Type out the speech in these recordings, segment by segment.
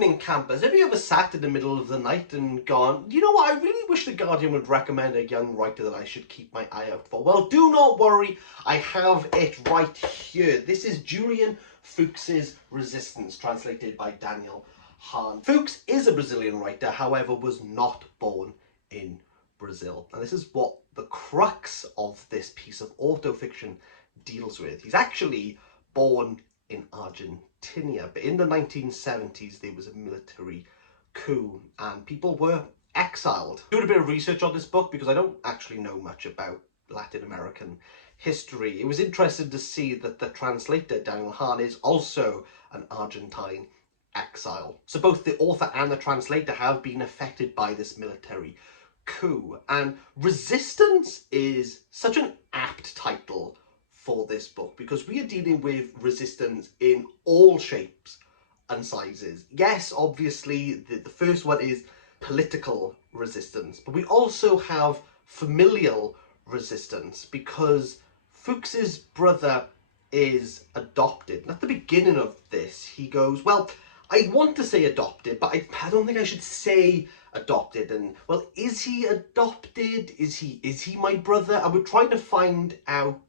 evening, campers. Have you ever sat in the middle of the night and gone, you know what, I really wish The Guardian would recommend a young writer that I should keep my eye out for? Well, do not worry, I have it right here. This is Julián Fuks' Resistance, translated by Daniel Hahn. Fuks is a Brazilian writer, however, was not born in Brazil. And this is what the crux of this piece of autofiction deals with. He's actually born in Argentina, but in the 1970s there was a military coup and people were exiled. Doing a bit of research on this book because I don't actually know much about Latin American history. It was interesting to see that the translator, Daniel Hahn, is also an Argentine exile. So both the author and the translator have been affected by this military coup, and resistance is such an apt title for this book because we are dealing with resistance in all shapes and sizes. Yes, obviously the first one is political resistance, but we also have familial resistance because Fuks's brother is adopted. And at the beginning of this he goes, well, I want to say adopted, but I don't think I should say adopted. And well, is he adopted? Is he my brother? And we're trying to find out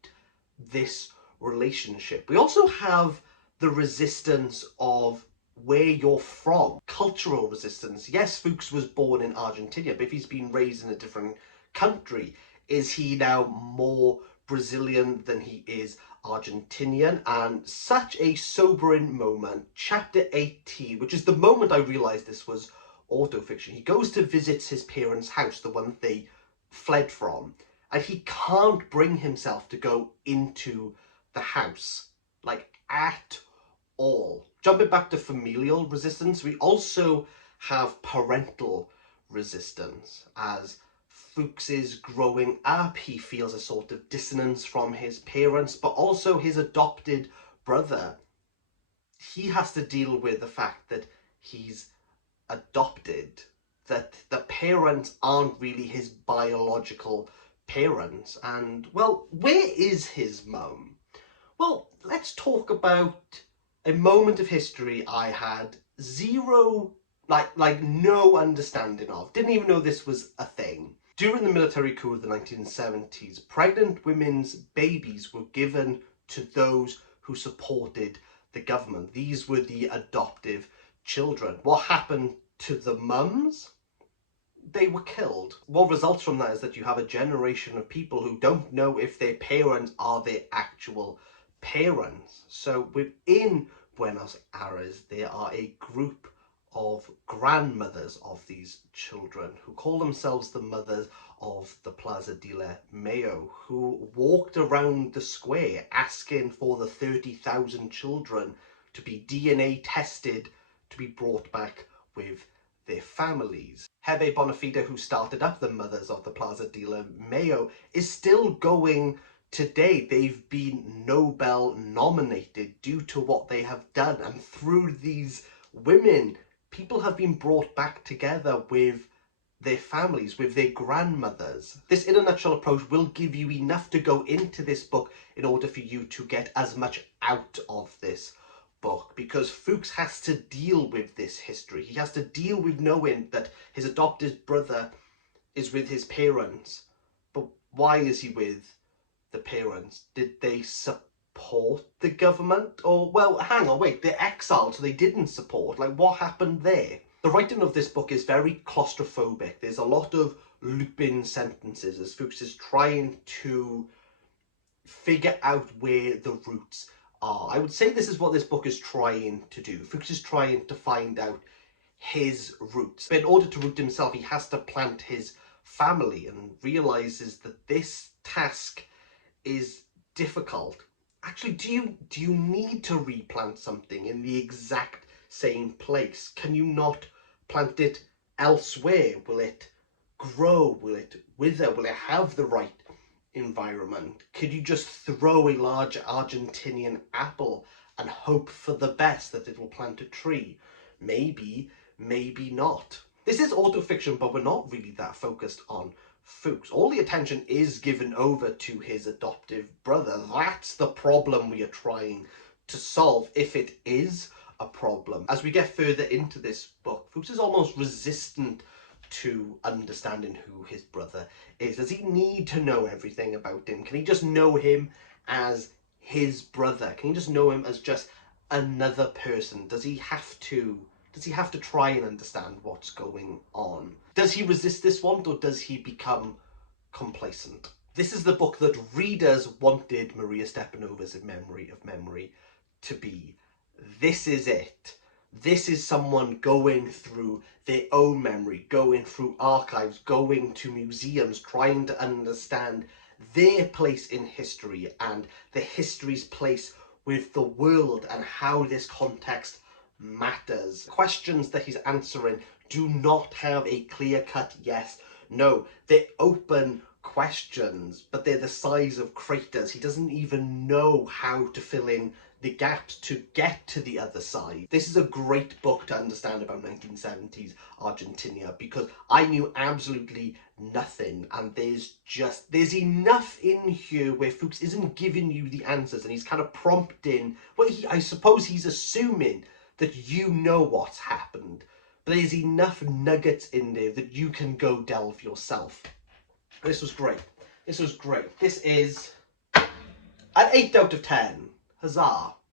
this relationship. We also have the resistance of where you're from, cultural resistance. Yes, Fuks was born in Argentina, but if he's been raised in a different country, is he now more Brazilian than he is Argentinian? And such a sobering moment. Chapter 18, which is the moment I realised this was autofiction. He goes to visit his parents' house, the one they fled from, and he can't bring himself to go into the house, like, at all. Jumping back to familial resistance, we also have parental resistance. As Fuks is growing up, he feels a sort of dissonance from his parents, but also his adopted brother. He has to deal with the fact that he's adopted, that the parents aren't really his biological parents. And well, where is his mum? Well, let's talk about a moment of history I had zero, like no understanding of. Didn't even know this was a thing. During the military coup of the 1970s, pregnant women's babies were given to those who supported the government. These were the adoptive children. What happened to the mums? They were killed. What results from that is that you have a generation of people who don't know if their parents are their actual parents. So within Buenos Aires, there are a group of grandmothers of these children who call themselves the mothers of the Plaza de Mayo, who walked around the square asking for the 30,000 children to be DNA tested to be brought back with their families. Hebe Bonafide, who started up the Mothers of the Plaza de Mayo, is still going today. They've been Nobel nominated due to what they have done, and through these women, people have been brought back together with their families, with their grandmothers. This in a nutshell approach will give you enough to go into this book in order for you to get as much out of this book, because Fuks has to deal with this history. He has to deal with knowing that his adopted brother is with his parents. But why is he with the parents? Did they support the government? Or, well, hang on, wait, they're exiled, so they didn't support. Like, what happened there? The writing of this book is very claustrophobic. There's a lot of looping sentences as Fuks is trying to figure out where the roots are. I would say this is what this book is trying to do. Fuks is trying to find out his roots. But in order to root himself, he has to plant his family, and realizes that this task is difficult. Actually, do you need to replant something in the exact same place? Can you not plant it elsewhere? Will it grow? Will it wither? Will it have the right environment? Could you just throw a large Argentinian apple and hope for the best that it will plant a tree? Maybe, maybe not. This is autofiction, but we're not really that focused on Fuks. All the attention is given over to his adoptive brother. That's the problem we are trying to solve, if it is a problem. As we get further into this book, Fuks is almost resistant to understanding who his brother is. Does he need to know everything about him? Can he just know him as his brother? Can he just know him as just another person? Does he have to try and understand what's going on? Does he resist this want, or does he become complacent? This is the book that readers wanted Maria Stepanova's In Memory of Memory to be. This is it. This is someone going through their own memory, going through archives, going to museums, trying to understand their place in history and the history's place with the world and how this context matters. Questions that he's answering do not have a clear-cut yes, no. They're open questions, but they're the size of craters. He doesn't even know how to fill in the gaps to get to the other side. This is a great book to understand about 1970s Argentina, because I knew absolutely nothing, and there's enough in here where Fuks isn't giving you the answers, and he's kind of prompting, well, I suppose he's assuming that you know what's happened, but there's enough nuggets in there that you can go delve yourself. This was great. This was great. This is an 8 out of 10. Huzzah.